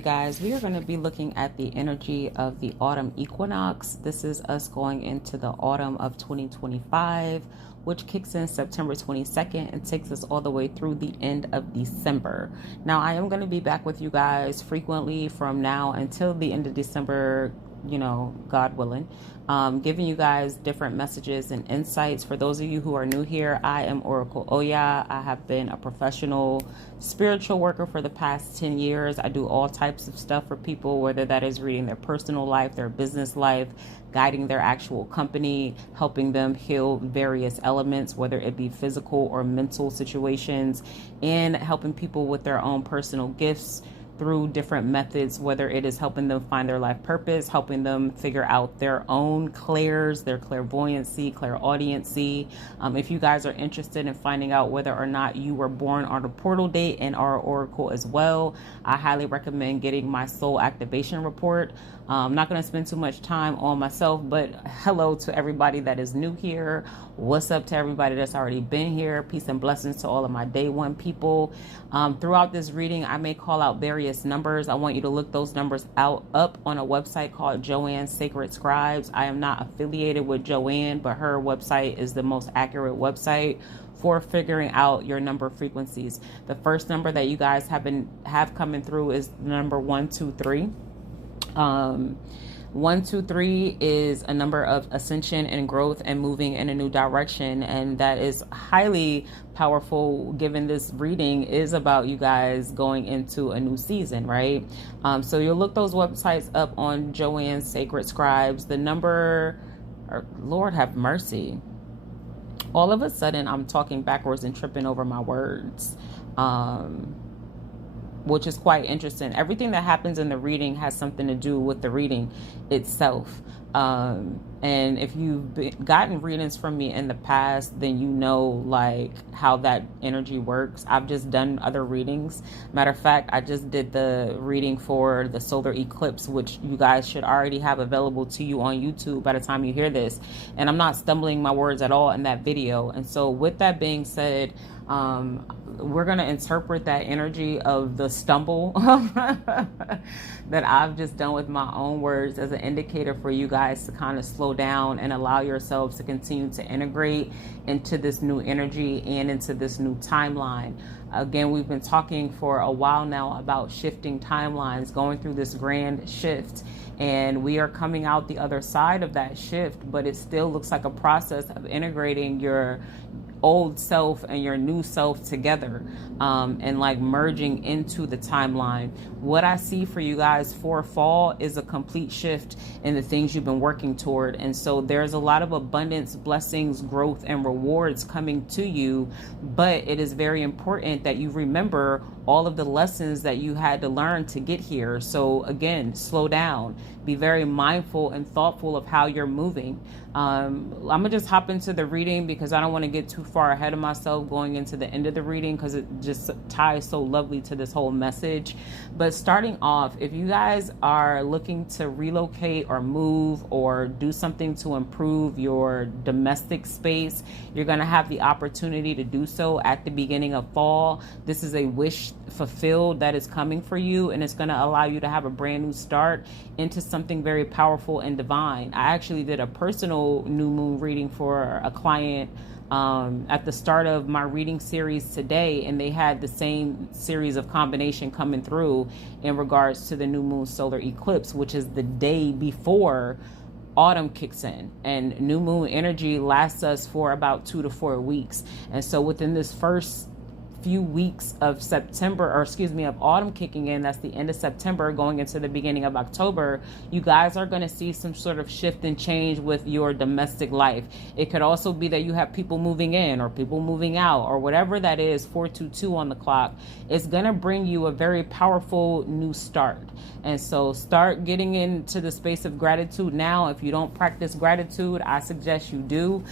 you guys, we are going to be looking at the energy of the autumn equinox. This is us going into the autumn of 2025, which kicks in September 22nd and takes us all the way through the end of December. Now, I am going to be back with you guys frequently from now until the end of December, God willing, giving you guys different messages and insights. For those of you who are new here, I am Oracle Oya. I have been a professional spiritual worker for the past 10 years. I do all types of stuff for people, whether that is reading their personal life, their business life, guiding their actual company, helping them heal various elements, whether it be physical or mental situations, and helping people with their own personal gifts through different methods, whether it is helping them find their life purpose, helping them figure out their own clairs, their clairvoyancy, clairaudiency. If you guys are interested in finding out whether or not you were born on a portal date and are oracle as well, I highly recommend getting my soul activation report. I'm not going to spend too much time on myself, but hello to everybody that is new here. What's up to everybody that's already been here? Peace and blessings to all of my day one people. Throughout this reading, I may call out various numbers. I want you to look those numbers up on a website called Joanne's Sacred Scribes. I am not affiliated with Joanne, but her website is the most accurate website for figuring out your number frequencies. The first number that you guys have coming through is the number 123. 123 is a number of ascension and growth and moving in a new direction, and that is highly powerful given this reading is about you guys going into a new season, right? So you'll look those websites up on Joanne's Sacred Scribes. The number, Lord have mercy, all of a sudden I'm talking backwards and tripping over my words, which is quite interesting. Everything that happens in the reading has something to do with the reading itself. And if you've gotten readings from me in the past, then you know like how that energy works. I've just done other readings. Matter of fact, I just did the reading for the solar eclipse, which you guys should already have available to you on YouTube by the time you hear this. And I'm not stumbling my words at all in that video. And so with that being said, we're going to interpret that energy of the stumble that I've just done with my own words as an indicator for you guys to kind of slow down and allow yourselves to continue to integrate into this new energy and into this new timeline. Again, we've been talking for a while now about shifting timelines, going through this grand shift, and we are coming out the other side of that shift, but it still looks like a process of integrating your old self and your new self together, and like merging into the timeline. What I see for you guys for fall is a complete shift in the things you've been working toward. And so there's a lot of abundance, blessings, growth, and rewards coming to you. But it is very important that you remember all of the lessons that you had to learn to get here. So again, slow down, be very mindful and thoughtful of how you're moving. I'm gonna just hop into the reading because I don't want to get too far ahead of myself going into the end of the reading, because it just ties so lovely to this whole message. But starting off, if you guys are looking to relocate or move or do something to improve your domestic space, you're going to have the opportunity to do so at the beginning of fall. This is a wish fulfilled that is coming for you, and it's going to allow you to have a brand new start into something very powerful and divine. I actually did a personal new moon reading for a client at the start of my reading series today, and they had the same series of combination coming through in regards to the new moon solar eclipse, which is the day before autumn kicks in, and new moon energy lasts us for about 2 to 4 weeks. And so within this first few weeks of September, or excuse me, of autumn kicking in, that's the end of September going into the beginning of October, you guys are going to see some sort of shift and change with your domestic life. It could also be that you have people moving in or people moving out or whatever that is, 422 on the clock. It's going to bring you a very powerful new start. And so start getting into the space of gratitude now. If you don't practice gratitude, I suggest you do.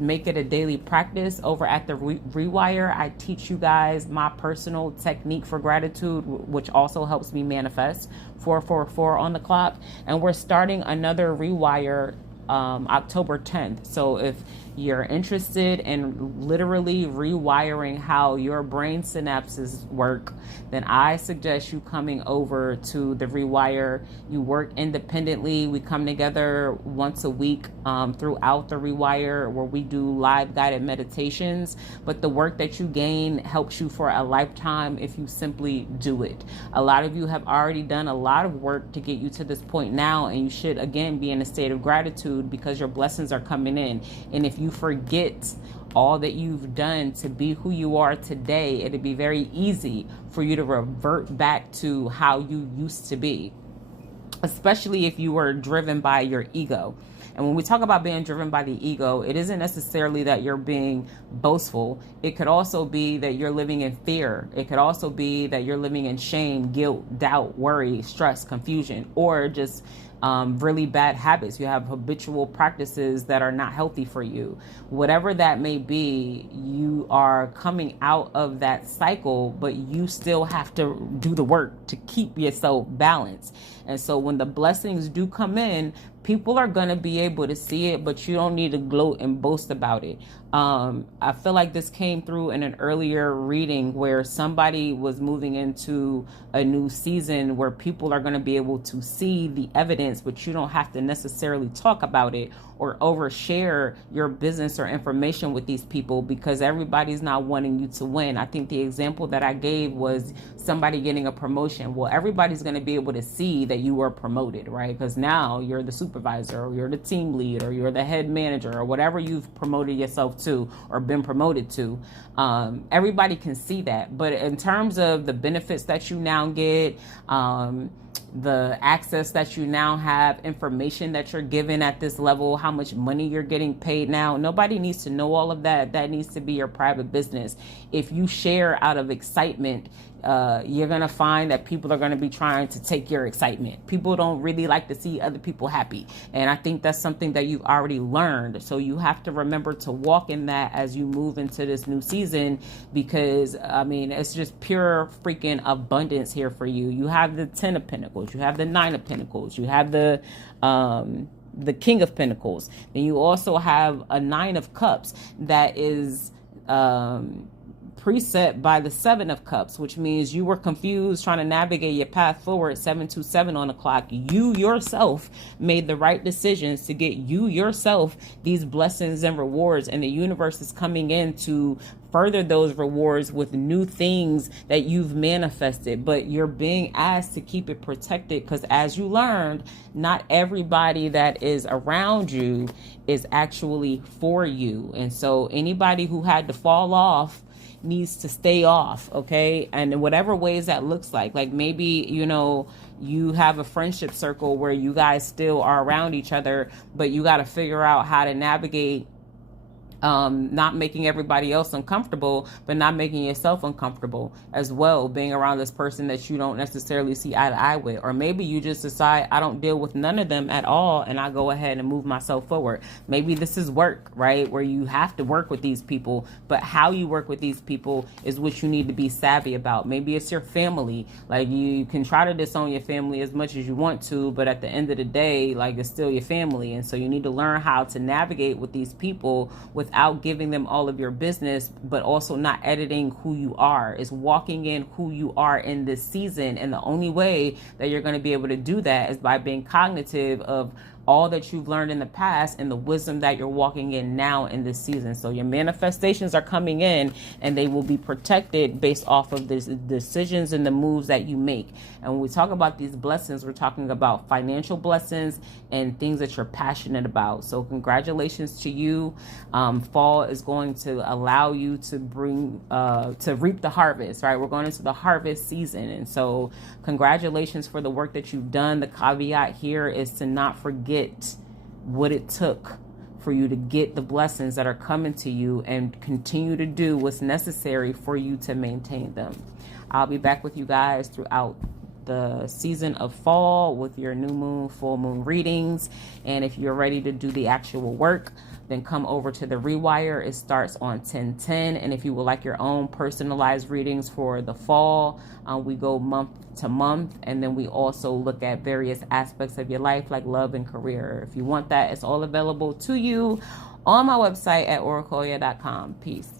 Make it a daily practice. Over at the Rewire, I teach you guys my personal technique for gratitude, which also helps me manifest. 444 on the clock. And we're starting another Rewire October 10th. So if you're interested in literally rewiring how your brain synapses work, then I suggest you coming over to the Rewire. You work independently. We come together once a week throughout the Rewire, where we do live guided meditations. But the work that you gain helps you for a lifetime if you simply do it. A lot of you have already done a lot of work to get you to this point now, and you should again be in a state of gratitude because your blessings are coming in. And if you forget all that you've done to be who you are today, it'd be very easy for you to revert back to how you used to be, especially if you were driven by your ego. And when we talk about being driven by the ego, it isn't necessarily that you're being boastful. It could also be that you're living in fear. It could also be that you're living in shame, guilt, doubt, worry, stress, confusion, or just really bad habits. You have habitual practices that are not healthy for you. Whatever that may be, you are coming out of that cycle, but you still have to do the work to keep yourself balanced. And so when the blessings do come in, people are going to be able to see it, but you don't need to gloat and boast about it. I feel like this came through in an earlier reading where somebody was moving into a new season where people are going to be able to see the evidence, but you don't have to necessarily talk about it or overshare your business or information with these people because everybody's not wanting you to win. I think the example that I gave was somebody getting a promotion. Well, everybody's going to be able to see that you were promoted, right? Because now you're the supervisor, or you're the team lead, or you're the head manager, or whatever you've promoted yourself to or been promoted to. Everybody can see that. But in terms of the benefits that you now get, the access that you now have, information that you're given at this level, how much money you're getting paid now, nobody needs to know all of that. That needs to be your private business. If you share out of excitement, you're going to find that people are going to be trying to take your excitement. People don't really like to see other people happy. And I think that's something that you've already learned. So you have to remember to walk in that as you move into this new season, because I mean, it's just pure freaking abundance here for you. You have the 10 of Pentacles, you have the 9 of Pentacles, you have the King of Pentacles. And you also have a 9 of Cups that is, preset by the 7 of Cups, which means you were confused trying to navigate your path forward. 727 on the clock. You yourself made the right decisions to get you yourself these blessings and rewards, and the universe is coming in to further those rewards with new things that you've manifested. But you're being asked to keep it protected, because as you learned, not everybody that is around you is actually for you. And so anybody who had to fall off needs to stay off, okay? And in whatever ways that looks like maybe, you know, you have a friendship circle where you guys still are around each other, but you got to figure out how to navigate not making everybody else uncomfortable, but not making yourself uncomfortable as well, being around this person that you don't necessarily see eye to eye with. Or maybe you just decide, I don't deal with none of them at all, and I go ahead and move myself forward. Maybe this is work, right? Where you have to work with these people, but how you work with these people is what you need to be savvy about. Maybe it's your family. Like, you can try to disown your family as much as you want to, but at the end of the day, like, it's still your family. And so you need to learn how to navigate with these people without giving them all of your business, but also not editing who you are. Is walking in who you are in this season. And the only way that you're going to be able to do that is by being cognitive of all that you've learned in the past and the wisdom that you're walking in now in this season. So your manifestations are coming in, and they will be protected based off of the decisions and the moves that you make. And when we talk about these blessings, we're talking about financial blessings and things that you're passionate about. So congratulations to you. Fall is going to allow you to to reap the harvest, right? We're going into the harvest season. And so congratulations for the work that you've done. The caveat here is to not forget what it took for you to get the blessings that are coming to you, and continue to do what's necessary for you to maintain them. I'll be back with you guys throughout the season of fall with your new moon, full moon readings. And if you're ready to do the actual work, then come over to the Rewire. It starts on 10/10. And if you would like your own personalized readings for the fall, we go month to month. And then we also look at various aspects of your life, like love and career. If you want that, it's all available to you on my website at oracolia.com. Peace.